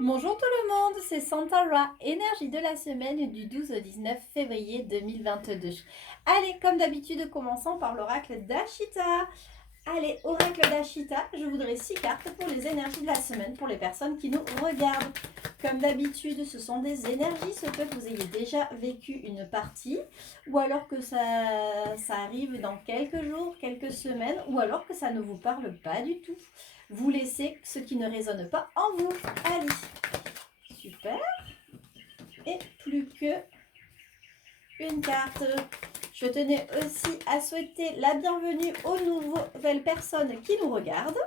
Bonjour tout le monde, c'est Santara, énergie de la semaine du 12 au 19 février 2022. Allez, comme d'habitude, commençons par l'oracle d'Ashita. Allez, oracle d'Ashita, je voudrais 6 cartes pour les énergies de la semaine pour les personnes qui nous regardent. Comme d'habitude, ce sont des énergies, ce peut que vous ayez déjà vécu une partie, ou alors que ça arrive dans quelques jours, quelques semaines, ou alors que ça ne vous parle pas du tout. Vous laissez ce qui ne résonne pas en vous. Allez, super. Et plus que une carte. Je tenais aussi à souhaiter la bienvenue aux nouvelles personnes qui nous regardent.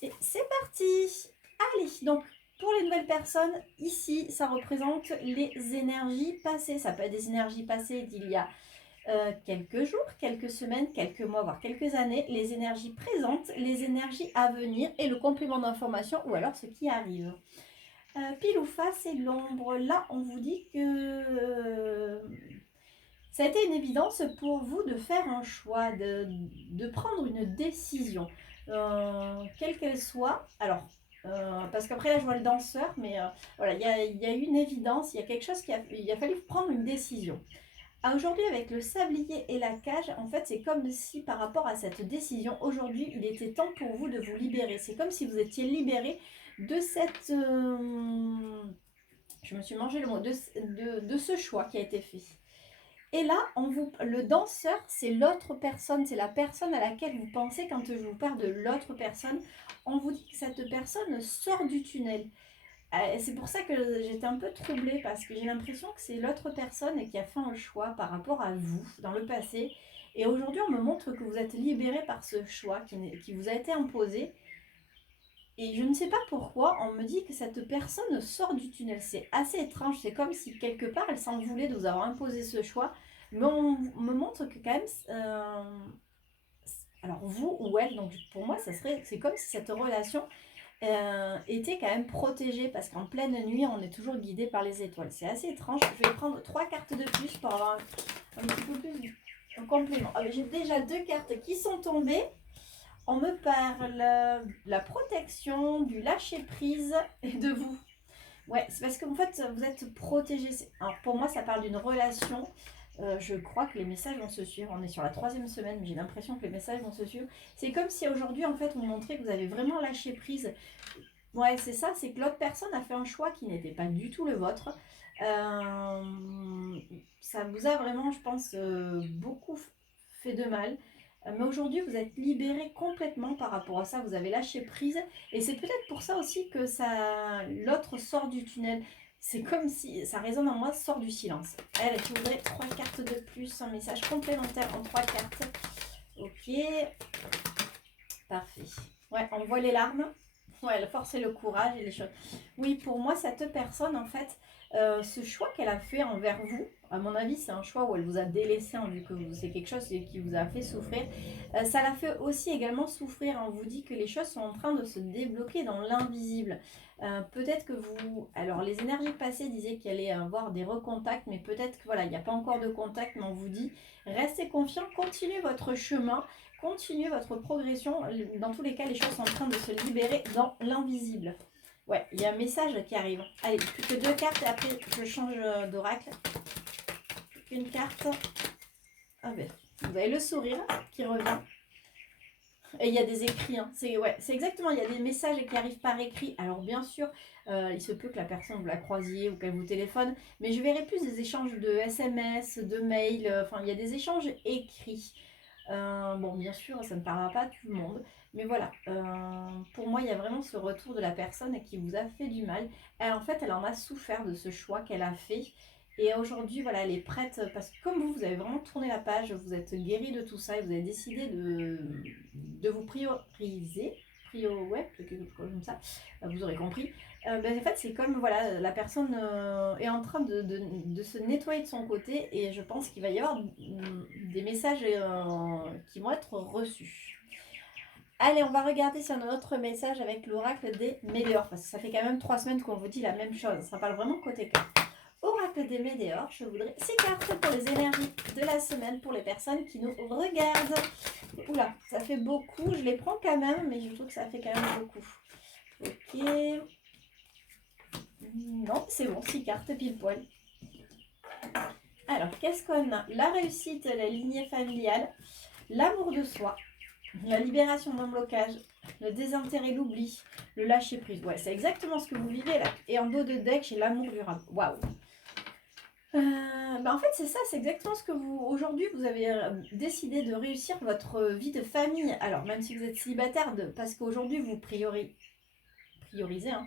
Et c'est parti. Allez, donc pour les nouvelles personnes, ici, ça représente les énergies passées. Ça peut être des énergies passées d'il y a quelques jours, quelques semaines, quelques mois, voire quelques années, les énergies présentes, les énergies à venir et le complément d'information ou alors ce qui arrive. Pile ou face et l'ombre, là on vous dit que ça a été une évidence pour vous de faire un choix, de prendre une décision, quelle qu'elle soit. Alors, parce qu'après là je vois le danseur, mais voilà, il y a eu une évidence, il y a quelque chose il a fallu prendre une décision. Aujourd'hui, avec le sablier et la cage, en fait, c'est comme si par rapport à cette décision, aujourd'hui, il était temps pour vous de vous libérer. C'est comme si vous étiez libéré de cette... je me suis mangé le mot, de ce choix qui a été fait. Et là, le danseur, c'est l'autre personne, c'est la personne à laquelle vous pensez quand je vous parle de l'autre personne. On vous dit que cette personne sort du tunnel. C'est pour ça que j'étais un peu troublée parce que j'ai l'impression que c'est l'autre personne qui a fait un choix par rapport à vous dans le passé. Et aujourd'hui, on me montre que vous êtes libéré par ce choix qui vous a été imposé. Et je ne sais pas pourquoi, on me dit que cette personne sort du tunnel. C'est assez étrange. C'est comme si quelque part, elle s'en voulait de vous avoir imposé ce choix. Mais on me montre que quand même... alors vous ou elle, donc pour moi, c'est comme si cette relation était quand même protégé parce qu'en pleine nuit, on est toujours guidé par les étoiles. C'est assez étrange. Je vais prendre 3 cartes de plus pour avoir un petit peu plus de complément. J'ai déjà 2 cartes qui sont tombées. On me parle de la protection, du lâcher prise et de vous. Ouais, c'est parce qu'en fait, vous êtes protégé. Alors pour moi, ça parle d'une relation. Je crois que les messages vont se suivre. On est sur la 3e semaine, mais j'ai l'impression que les messages vont se suivre. C'est comme si aujourd'hui, en fait, on montrait que vous avez vraiment lâché prise. Ouais, c'est ça, c'est que l'autre personne a fait un choix qui n'était pas du tout le vôtre. Ça vous a vraiment, je pense, beaucoup fait de mal. Mais aujourd'hui, vous êtes libéré complètement par rapport à ça. Vous avez lâché prise. Et c'est peut-être pour ça aussi que l'autre sort du tunnel. C'est comme si ça résonne en moi, sort du silence. Allez, je voudrais 3 cartes de plus, un message complémentaire en 3 cartes. Ok, parfait. Ouais, on voit les larmes. Ouais, la force et le courage et les choses. Oui, pour moi, cette personne, en fait, ce choix qu'elle a fait envers vous, à mon avis, c'est un choix où elle vous a délaissé, hein, vu que c'est quelque chose qui vous a fait souffrir. Ça l'a fait aussi également souffrir. On vous dit que les choses sont en train de se débloquer dans l'invisible. Peut-être que vous... Alors, les énergies passées disaient qu'il allait y avoir des recontacts, mais peut-être que voilà, il n'y a pas encore de contact, mais on vous dit, restez confiant, continuez votre chemin. Continuez votre progression. Dans tous les cas, les choses sont en train de se libérer dans l'invisible. Ouais, il y a un message qui arrive. Allez, plus que 2 cartes et après je change d'oracle. Plus qu'une carte. Ah ben, vous avez le sourire qui revient. Et il y a des écrits. Hein. C'est exactement, il y a des messages qui arrivent par écrit. Alors bien sûr, il se peut que la personne vous la croisiez ou qu'elle vous téléphone. Mais je verrai plus des échanges de SMS, de mails. Enfin, il y a des échanges écrits. Bon, bien sûr, ça ne parlera pas à tout le monde. Mais voilà, pour moi, il y a vraiment ce retour de la personne qui vous a fait du mal. En fait, elle en a souffert de ce choix qu'elle a fait. Et aujourd'hui, voilà, elle est prête, parce que comme vous avez vraiment tourné la page, vous êtes guéri de tout ça et vous avez décidé de vous prioriser. Ouais, quelque chose comme ça, vous aurez compris. En fait, c'est comme voilà, la personne est en train de se nettoyer de son côté et je pense qu'il va y avoir des messages qui vont être reçus. Allez, on va regarder sur notre message avec l'oracle des météores parce que ça fait quand même 3 semaines qu'on vous dit la même chose. Ça parle vraiment côté cœur. Oracle des météores, je voudrais 6 cartes pour les énergies de la semaine pour les personnes qui nous regardent. Oula, ça fait beaucoup, je les prends quand même, mais je trouve que ça fait quand même beaucoup. Ok. Non, c'est bon, 6 cartes pile poil. Alors, qu'est-ce qu'on a? La réussite, la lignée familiale, l'amour de soi, la libération d'un blocage, le désintérêt, l'oubli, le lâcher prise. Ouais, c'est exactement ce que vous vivez là. Et en dos de deck, j'ai l'amour durable. Waouh. En fait, c'est ça, c'est exactement ce que vous... Aujourd'hui, vous avez décidé de réussir votre vie de famille. Alors, même si vous êtes célibataire, parce qu'aujourd'hui, vous priorisez, hein.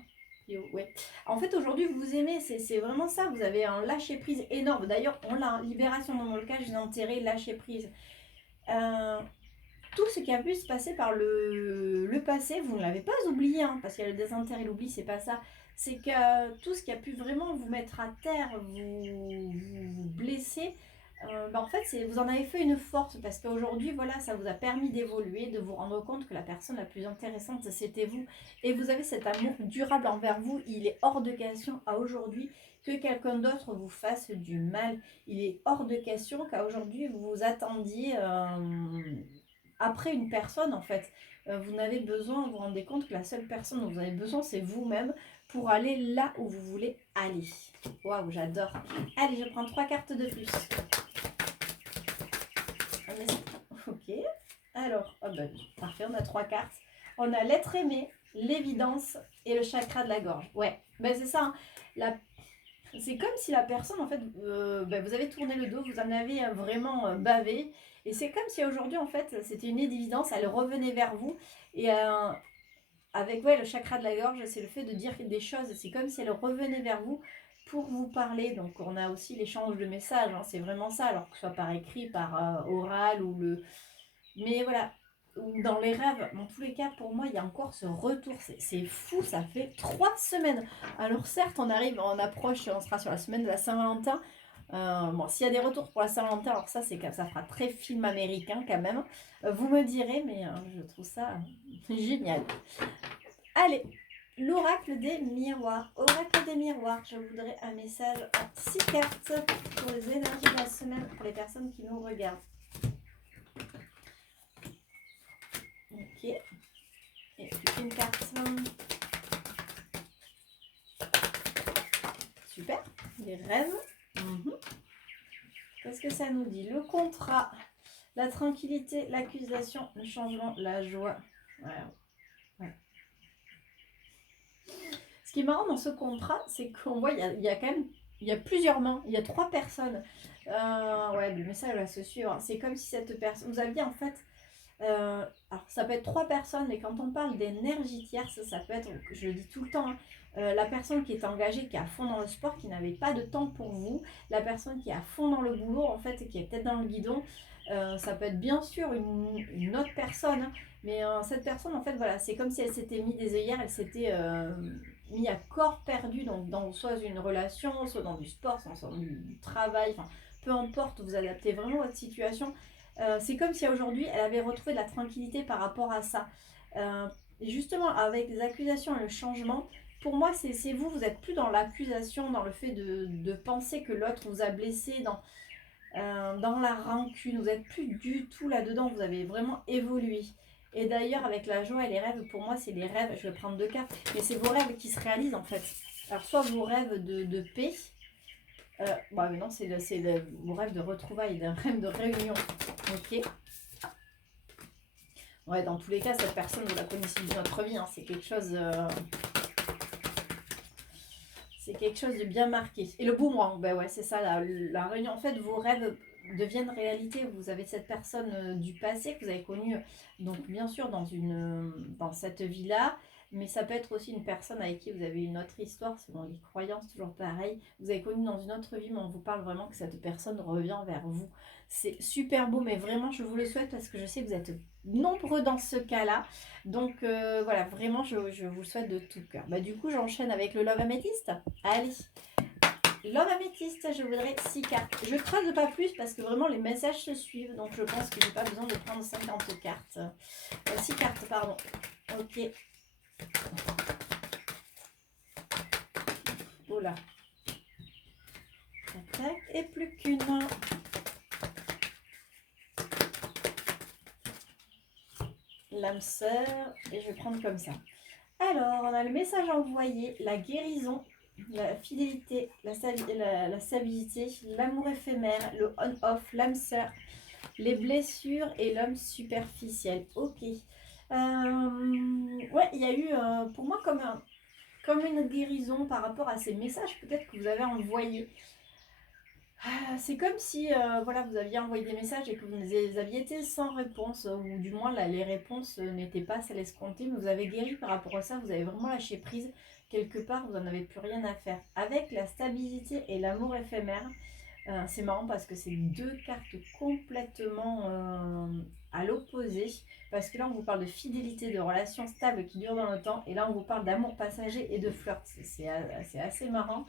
Ouais. En fait, aujourd'hui, vous vous aimez, c'est vraiment ça. Vous avez un lâcher-prise énorme. D'ailleurs, on l'a, hein, libération dans le blocage, d'intérêt, lâcher-prise. Tout ce qui a pu se passer par le passé, vous ne l'avez pas oublié, hein, parce qu'il y a le désintérêt, l'oubli, c'est pas ça. C'est que tout ce qui a pu vraiment vous mettre à terre, vous blesser, en fait, vous en avez fait une force, parce qu'aujourd'hui, voilà, ça vous a permis d'évoluer, de vous rendre compte que la personne la plus intéressante, c'était vous. Et vous avez cet amour durable envers vous. Il est hors de question à aujourd'hui que quelqu'un d'autre vous fasse du mal. Il est hors de question qu'à aujourd'hui, vous attendiez... après une personne, en fait. Vous n'avez besoin, vous vous rendez compte que la seule personne dont vous avez besoin, c'est vous-même pour aller là où vous voulez aller. Waouh, j'adore. Allez, je prends 3 cartes de plus. Ok. Alors, oh ben, parfait, on a 3 cartes. On a l'être aimé, l'évidence et le chakra de la gorge. Ouais, ben c'est ça. Hein. C'est comme si la personne, en fait, vous avez tourné le dos, vous en avez vraiment bavé. Et c'est comme si aujourd'hui, en fait, c'était une évidence, elle revenait vers vous. Et avec le chakra de la gorge, c'est le fait de dire des choses. C'est comme si elle revenait vers vous pour vous parler. Donc, on a aussi l'échange de messages. Hein, c'est vraiment ça, alors que ce soit par écrit, par oral ou le... Mais voilà, dans les rêves, dans tous les cas, pour moi, il y a encore ce retour. C'est fou, ça fait 3 semaines. Alors certes, on approche, on sera sur la semaine de la Saint-Valentin. Bon, s'il y a des retours pour la Saint-Valentin, alors ça fera très film américain quand même. Vous me direz, mais je trouve ça génial. Allez, l'oracle des miroirs. Oracle des miroirs, je voudrais un message en 6 cartes pour les énergies de la semaine, pour les personnes qui nous regardent. Ok. Et puis une carte. Super. Les rêves. Qu'est-ce que ça nous dit? Le contrat, la tranquillité, l'accusation, le changement, la joie. Ouais. Ce qui est marrant dans ce contrat, c'est qu'on voit, il y a quand même, il y a plusieurs mains, il y a 3 personnes. Le message va se suivre. C'est comme si cette personne, vous aviez en fait, alors ça peut être 3 personnes, mais quand on parle d'énergie tierce, ça peut être, je le dis tout le temps, hein, la personne qui est engagée, qui est à fond dans le sport, qui n'avait pas de temps pour vous, la personne qui est à fond dans le boulot, en fait, et qui est peut-être dans le guidon, ça peut être bien sûr une autre personne, hein, mais cette personne, en fait, voilà, c'est comme si elle s'était mis des œillères, elle s'était mis à corps perdu, donc dans soit une relation, soit dans du sport, soit dans du travail, enfin, peu importe, vous adaptez vraiment votre situation. C'est comme si aujourd'hui, elle avait retrouvé de la tranquillité par rapport à ça. Et justement, avec les accusations et le changement, pour moi, c'est vous n'êtes plus dans l'accusation, dans le fait de penser que l'autre vous a blessé, dans la rancune. Vous n'êtes plus du tout là-dedans, vous avez vraiment évolué. Et d'ailleurs, avec la joie et les rêves, pour moi, c'est les rêves, je vais prendre 2 cartes, mais c'est vos rêves qui se réalisent en fait. Alors, soit vos rêves de paix, mais non, c'est vos rêves de retrouvailles, d'un rêve de réunion. Ok. Ouais, dans tous les cas, cette personne, vous la connaissez d'une autre vie, hein, c'est quelque chose... c'est quelque chose de bien marqué. Et le boomerang, c'est ça, la réunion. En fait, vos rêves deviennent réalité. Vous avez cette personne du passé que vous avez connue, donc bien sûr dans cette vie-là, mais ça peut être aussi une personne avec qui vous avez une autre histoire, selon les croyances, toujours pareil. Vous avez connu dans une autre vie, mais on vous parle vraiment que cette personne revient vers vous. C'est super beau, mais vraiment, je vous le souhaite parce que je sais que vous êtes nombreux dans ce cas-là. Donc voilà, vraiment, je vous le souhaite de tout cœur. Du coup, j'enchaîne avec le Love Améthyste. Allez, Love Améthyste, je voudrais 6 cartes. Je ne creuse pas plus parce que vraiment les messages se suivent. Donc je pense que je n'ai pas besoin de prendre 50 cartes. 6 cartes, pardon. Ok. Oula. Tac, et plus qu'une. L'âme sœur. Et je vais prendre comme ça. Alors, on a le message envoyé, la guérison, la fidélité, la stabilité, l'amour éphémère, le on-off, l'âme sœur, les blessures et l'homme superficiel. Ok. Ouais, il y a eu pour moi comme une guérison par rapport à ces messages peut-être que vous avez envoyés. C'est comme si voilà, vous aviez envoyé des messages et que vous aviez été sans réponse, ou du moins là, les réponses n'étaient pas celles escomptées, mais vous avez guéri par rapport à ça, vous avez vraiment lâché prise. Quelque part, vous n'en avez plus rien à faire. Avec la stabilité et l'amour éphémère, c'est marrant parce que c'est deux cartes complètement à l'opposé. Parce que là, on vous parle de fidélité, de relations stables qui durent dans le temps, et là, on vous parle d'amour passager et de flirt. C'est assez marrant.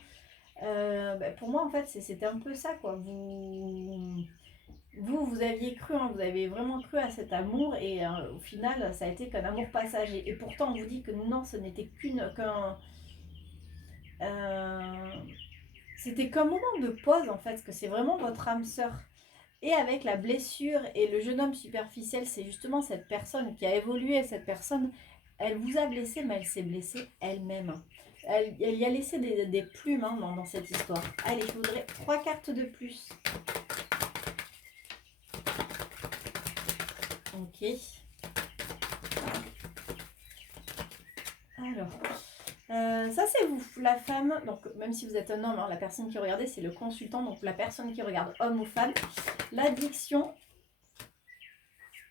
Pour moi, en fait, c'était un peu ça, quoi. Vous aviez cru, hein, vous avez vraiment cru à cet amour, et au final, ça a été qu'un amour passager. Et pourtant, on vous dit que non, ce n'était euh, c'était qu'un moment de pause, en fait, que c'est vraiment votre âme sœur. Et avec la blessure et le jeune homme superficiel, c'est justement cette personne qui a évolué. Cette personne, elle vous a blessé, mais elle s'est blessée elle-même. Elle y a laissé des plumes, hein, dans cette histoire. Allez, je voudrais 3 cartes de plus. Ok. Alors, ça c'est vous, la femme. Donc, même si vous êtes un homme, hein, la personne qui regardait, c'est le consultant. Donc, la personne qui regarde, homme ou femme. L'addiction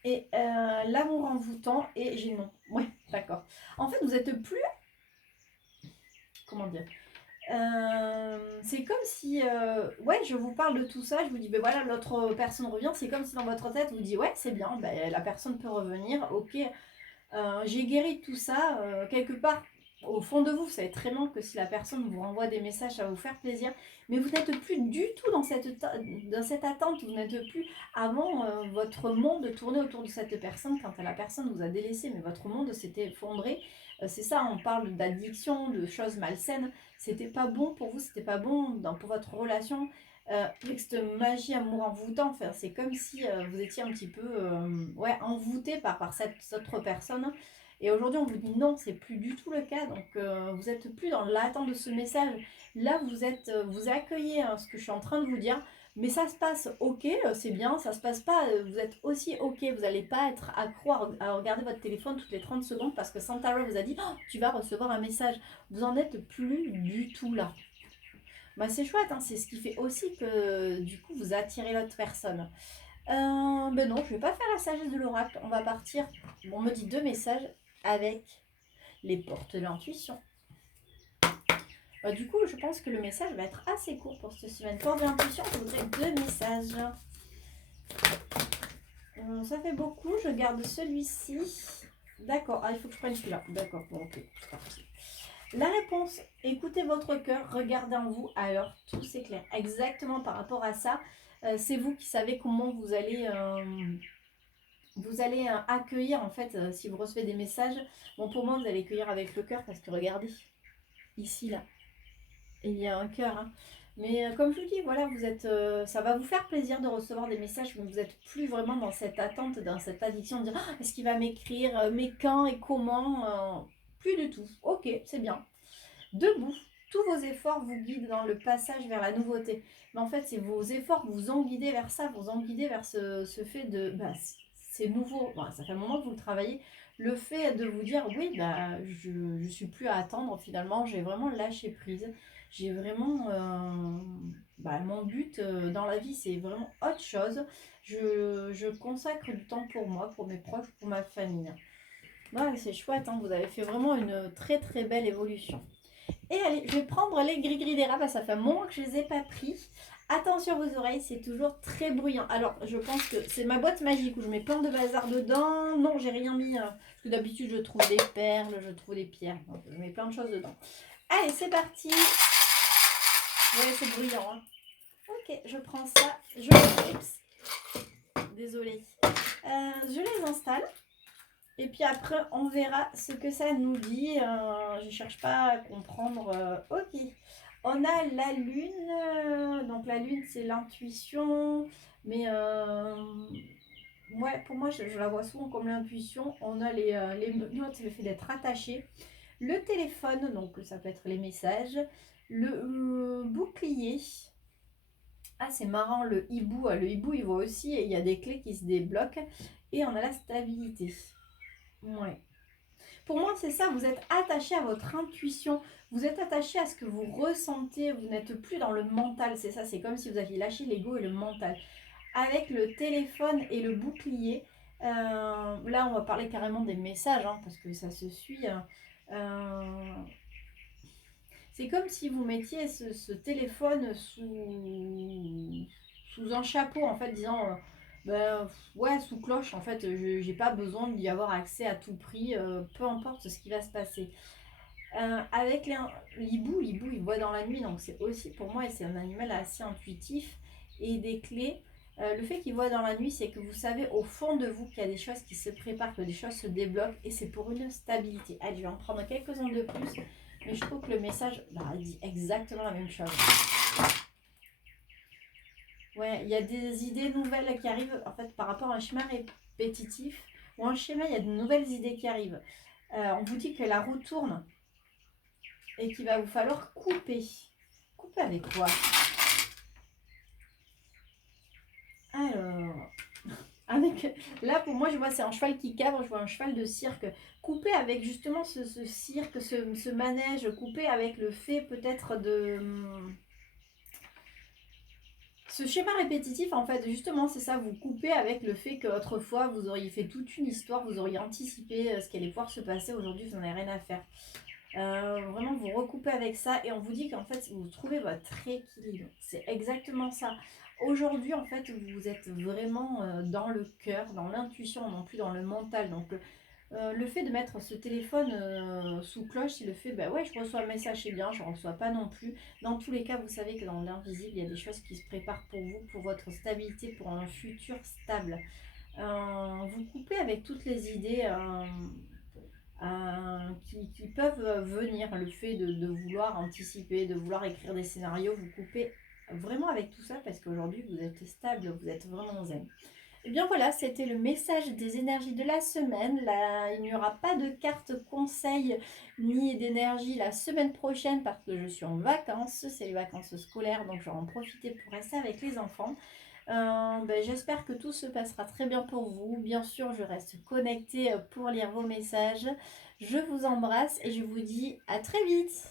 et l'amour envoûtant. Et j'ai non. Ouais, d'accord. En fait, vous êtes plus... Comment dire, c'est comme si, ouais, je vous parle de tout ça, je vous dis, ben voilà, l'autre personne revient, c'est comme si dans votre tête, vous dites, ouais, c'est bien, ben, la personne peut revenir, ok, j'ai guéri tout ça, quelque part, au fond de vous, vous savez très bien que si la personne vous renvoie des messages, ça va vous faire plaisir, mais vous n'êtes plus du tout dans cette attente, vous n'êtes plus, avant, votre monde tournait autour de cette personne, quand la personne vous a délaissé, mais votre monde s'était effondré. C'est ça, on parle d'addiction, de choses malsaines, c'était pas bon pour vous, c'était pas bon pour votre relation. Avec cette magie amour envoûtant, enfin, c'est comme si vous étiez un petit peu ouais, envoûté par cette autre personne. Et aujourd'hui, on vous dit non, c'est plus du tout le cas. Donc, vous n'êtes plus dans l'attente de ce message. Là, vous accueillez ce que je suis en train de vous dire. Mais ça se passe ok, c'est bien. Ça se passe pas, vous êtes aussi ok. Vous n'allez pas être accro à regarder votre téléphone toutes les 30 secondes parce que Santara vous a dit oh, tu vas recevoir un message. Vous en êtes plus du tout là. Bah, c'est chouette, hein, c'est ce qui fait aussi que du coup vous attirez l'autre personne. Ben non, je vais pas faire la sagesse de l'oracle. On va partir. On me dit 2 messages avec les portes de l'intuition. Du coup, je pense que le message va être assez court pour cette semaine. Porte de l'intuition, je voudrais 2 messages. Ça fait beaucoup, je garde celui-ci. D'accord, il faut que je prenne celui-là. D'accord, bon, ok, c'est parti. La réponse, écoutez votre cœur, regardez en vous, alors tout s'éclaire. Exactement par rapport à ça, c'est vous qui savez comment vous allez accueillir en fait, si vous recevez des messages. Bon, pour moi, vous allez accueillir avec le cœur parce que regardez, ici, là, il y a un cœur. Hein. Mais comme je vous dis, voilà, ça va vous faire plaisir de recevoir des messages, mais vous n'êtes plus vraiment dans cette attente, dans cette addiction de dire ah, est-ce qu'il va m'écrire, mais quand et comment plus du tout. Ok, c'est bien. Debout, tous vos efforts vous guident dans le passage vers la nouveauté. Mais en fait, c'est vos efforts qui vous ont guidé vers ça, vous ont guidé vers ce fait de... Bah, c'est nouveau, bon, ça fait un moment que vous le travaillez. Le fait de vous dire, oui, bah, je ne suis plus à attendre finalement, j'ai vraiment lâché prise. J'ai vraiment... mon but dans la vie, c'est vraiment autre chose. Je consacre du temps pour moi, pour mes proches, pour ma famille. Ouais, c'est chouette, hein, vous avez fait vraiment une très très belle évolution. Et allez, je vais prendre les gris-gris des rats, ça fait un moment que je les ai pas pris. Attention vos oreilles, c'est toujours très bruyant. Alors, je pense que c'est ma boîte magique où je mets plein de bazar dedans. Non, j'ai rien mis. Parce que d'habitude, je trouve des perles, je trouve des pierres. Donc, je mets plein de choses dedans. Allez, c'est parti. Ouais, c'est bruyant. Hein. Ok, je prends ça. Oups. Désolée. Je les installe. Et puis après, on verra ce que ça nous dit. Je ne cherche pas à comprendre. Ok. On a la lune. Donc la lune, c'est l'intuition. Mais ouais, pour moi, je la vois souvent comme l'intuition. On a les notes, le fait d'être attaché. Le téléphone, donc ça peut être les messages. Le bouclier. Ah, c'est marrant, le hibou. Le hibou, il voit aussi, et il y a des clés qui se débloquent. Et on a la stabilité. Ouais. Pour moi, c'est ça, vous êtes attaché à votre intuition, vous êtes attaché à ce que vous ressentez, vous n'êtes plus dans le mental, c'est ça, c'est comme si vous aviez lâché l'ego et le mental. Avec le téléphone et le bouclier, là on va parler carrément des messages, hein, parce que ça se suit. C'est comme si vous mettiez ce téléphone sous un chapeau, en fait, disant, ben, ouais, sous cloche, en fait, je n'ai pas besoin d'y avoir accès à tout prix, peu importe ce qui va se passer. Avec l'hibou, il voit dans la nuit, donc c'est aussi pour moi, et c'est un animal assez intuitif, et des clés. Le fait qu'il voit dans la nuit, c'est que vous savez au fond de vous qu'il y a des choses qui se préparent, que des choses se débloquent, et c'est pour une stabilité. Allez, je vais en prendre quelques-uns de plus, mais je trouve que le message dit exactement la même chose. Ouais, il y a des idées nouvelles qui arrivent, en fait, par rapport à un schéma répétitif, ou un schéma, il y a de nouvelles idées qui arrivent. On vous dit que la roue tourne, et qu'il va vous falloir couper. Couper avec quoi? Alors, avec, là pour moi je vois c'est un cheval qui cabre, je vois un cheval de cirque. Couper avec justement ce cirque, ce manège, couper avec le fait peut-être de... Ce schéma répétitif, en fait, justement, c'est ça, vous coupez avec le fait qu'autrefois, vous auriez fait toute une histoire, vous auriez anticipé ce qui allait pouvoir se passer, aujourd'hui, vous n'en avez rien à faire. Vraiment, vous recoupez avec ça et on vous dit qu'en fait, vous trouvez votre équilibre. C'est exactement ça. Aujourd'hui, en fait, vous êtes vraiment dans le cœur, dans l'intuition, non plus dans le mental. Donc, le fait de mettre ce téléphone sous cloche, c'est le fait, bah ouais, je reçois un message, c'est bien, je ne reçois pas non plus. Dans tous les cas, vous savez que dans l'invisible, il y a des choses qui se préparent pour vous, pour votre stabilité, pour un futur stable. Vous coupez avec toutes les idées qui peuvent venir, le fait de vouloir anticiper, de vouloir écrire des scénarios, vous coupez vraiment avec tout ça parce qu'aujourd'hui vous êtes stable, vous êtes vraiment zen. Et bien voilà, c'était le message des énergies de la semaine. Là, il n'y aura pas de carte conseil ni d'énergie la semaine prochaine parce que je suis en vacances, c'est les vacances scolaires, donc je vais en profiter pour rester avec les enfants. J'espère que tout se passera très bien pour vous. Bien sûr, je reste connectée pour lire vos messages. Je vous embrasse et je vous dis à très vite.